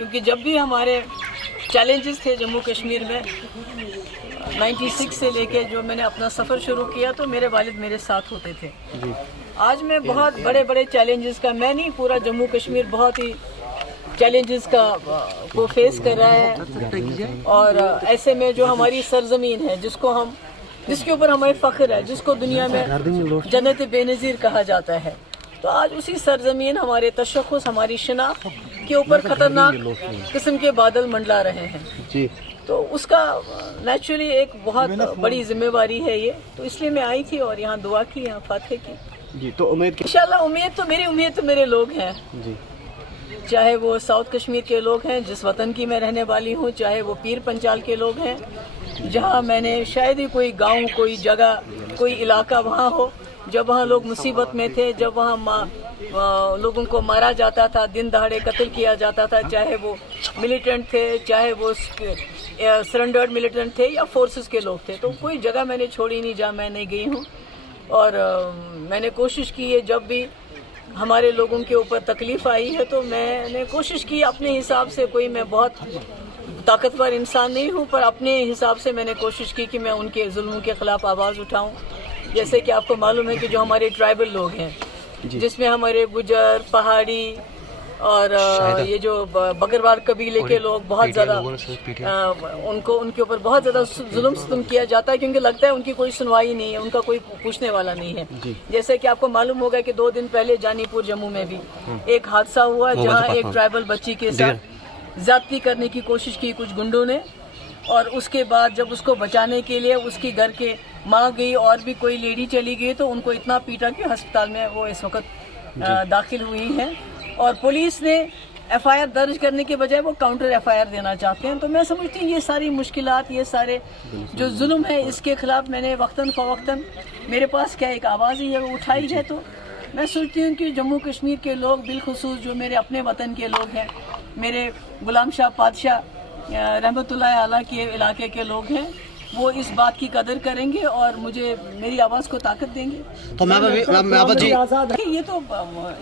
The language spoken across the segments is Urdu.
کیونکہ جب بھی ہمارے چیلنجز تھے جموں کشمیر میں 96 سے لے کے جو میں نے اپنا سفر شروع کیا تو میرے والد میرے ساتھ ہوتے تھے. آج میں بہت بڑے بڑے چیلنجز کا میں نہیں پورا جموں کشمیر بہت ہی چیلنجز کو فیس کر رہا ہے. اور ایسے میں جو ہماری سرزمین ہے جس کے اوپر ہمیں فخر ہے, جس کو دنیا میں جنت بے نظیر کہا جاتا ہے, تو آج اسی سرزمین ہمارے تشخص ہماری شناخت کے اوپر خطرناک قسم کے بادل منڈلا رہے ہیں. تو اس کا نیچرلی ایک بہت بڑی ذمہ داری ہے یہ, تو اس لیے میں آئی تھی اور یہاں دعا کی, یہاں فاتح کی. تو امید انشاءاللہ امید تو میرے لوگ ہیں, چاہے وہ ساؤتھ کشمیر کے لوگ ہیں جس وطن کی میں رہنے والی ہوں, چاہے وہ پیر پنچال کے لوگ ہیں جہاں میں نے شاید ہی کوئی گاؤں, کوئی جگہ, کوئی علاقہ وہاں ہو جب وہاں لوگ مصیبت میں تھے, جب وہاں لوگوں کو مارا جاتا تھا, دن دہاڑے قتل کیا جاتا تھا, چاہے وہ ملیٹنٹ تھے, چاہے وہ سرنڈرڈ ملیٹنٹ تھے یا فورسز کے لوگ تھے. تو کوئی جگہ میں نے چھوڑی نہیں جہاں میں نہیں گئی ہوں. اور میں نے کوشش کی ہے جب بھی ہمارے لوگوں کے اوپر تکلیف آئی ہے تو میں نے کوشش کی اپنے حساب سے, کوئی میں بہت طاقتور انسان نہیں ہوں پر اپنے حساب سے میں نے کوشش کی کہ میں ان کے ظلموں کے خلاف آواز اٹھاؤں. جیسے کہ آپ کو معلوم ہے کہ جو ہمارے ٹرائبل لوگ ہیں جس میں ہمارے گجر, پہاڑی اور یہ جو بکروال قبیلے کے لوگ بہت زیادہ ان کے اوپر بہت زیادہ ظلم ستم کیا جاتا ہے کیونکہ لگتا ہے ان کی کوئی سنوائی نہیں ہے, ان کا کوئی پوچھنے والا نہیں ہے. جیسے کہ آپ کو معلوم ہوگا کہ 2 دن پہلے جانی پور جموں میں بھی ایک حادثہ ہوا جہاں ایک ٹرائبل بچی کے ساتھ زیادتی کرنے کی کوشش کی کچھ گنڈوں نے, اور اس کے بعد جب اس کو بچانے کے لیے اس کی گھر کے ماں گئی اور بھی کوئی لیڈی چلی گئی تو ان کو اتنا پیٹا کہ ہسپتال میں وہ اس وقت داخل ہوئی ہیں. اور پولیس نے ایف آئی آر درج کرنے کے بجائے وہ کاؤنٹر ایف آئی آر دینا چاہتے ہیں. تو میں سمجھتی ہوں یہ ساری مشکلات, یہ سارے جو ظلم ہے اس کے خلاف میں نے وقتاً فوقتاً میرے پاس کیا ایک آواز ہی ہے وہ اٹھائی ہے. تو میں سوچتی ہوں کہ جموں کشمیر کے لوگ بالخصوص جو میرے اپنے وطن کے لوگ ہیں, میرے غلام شاہ پادشاہ رحمۃ اللہ علیہ کے علاقے کے لوگ ہیں, وہ اس بات کی قدر کریں گے اور مجھے میری آواز کو طاقت دیں گے. تو یہ تو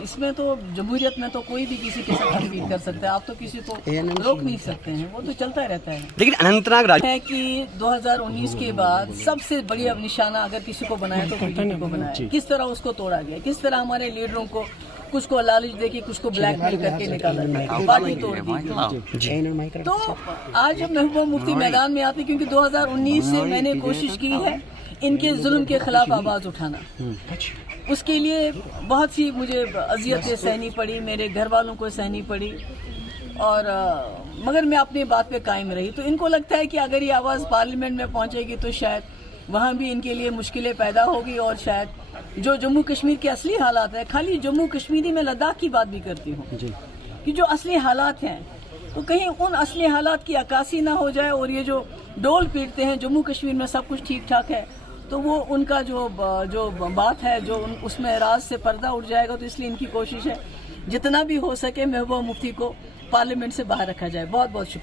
اس میں تو جمہوریت میں تو کوئی بھی کسی کے ساتھ تنقید کر سکتا ہے, آپ تو کسی کو روک نہیں سکتے ہیں, وہ تو چلتا رہتا ہے. لیکن اننت ناگ ہے کہ 2019 کے بعد سب سے بڑی اب نشانہ اگر کسی کو بنایا تو بی جے پی کو بنایا. کس طرح اس کو توڑا گیا, کس طرح ہمارے لیڈروں کو کچھ کو لالچ دے کے کچھ کو بلیک میل کر کے نکالا گیا, پارٹی توڑ دی. تو آج ہم محبوبہ مفتی میدان میں آتے کیونکہ 2019 سے میں نے کوشش کی ہے ان کے ظلم کے خلاف آواز اٹھانا. اس کے لیے بہت سی مجھے اذیتیں سہنی پڑی, میرے گھر والوں کو سہنی پڑی, اور مگر میں اپنی بات پہ قائم رہی. تو ان کو لگتا ہے کہ اگر یہ آواز پارلیمنٹ میں پہنچے گی تو شاید وہاں بھی ان کے لیے مشکلیں پیدا ہوگی, اور شاید جو جموں کشمیر کے اصلی حالات ہیں, خالی جموں کشمیری میں لداخ کی بات بھی کرتی ہوں کہ جو اصلی حالات ہیں تو کہیں ان اصلی حالات کی عکاسی نہ ہو جائے, اور یہ جو ڈول پیٹتے ہیں جموں کشمیر میں سب کچھ ٹھیک ٹھاک ہے تو وہ ان کا جو بات ہے جو اس میں راز سے پردہ اٹھ جائے گا. تو اس لیے ان کی کوشش ہے جتنا بھی ہو سکے محبوبہ مفتی کو پارلیمنٹ سے باہر رکھا جائے. بہت بہت شکریہ.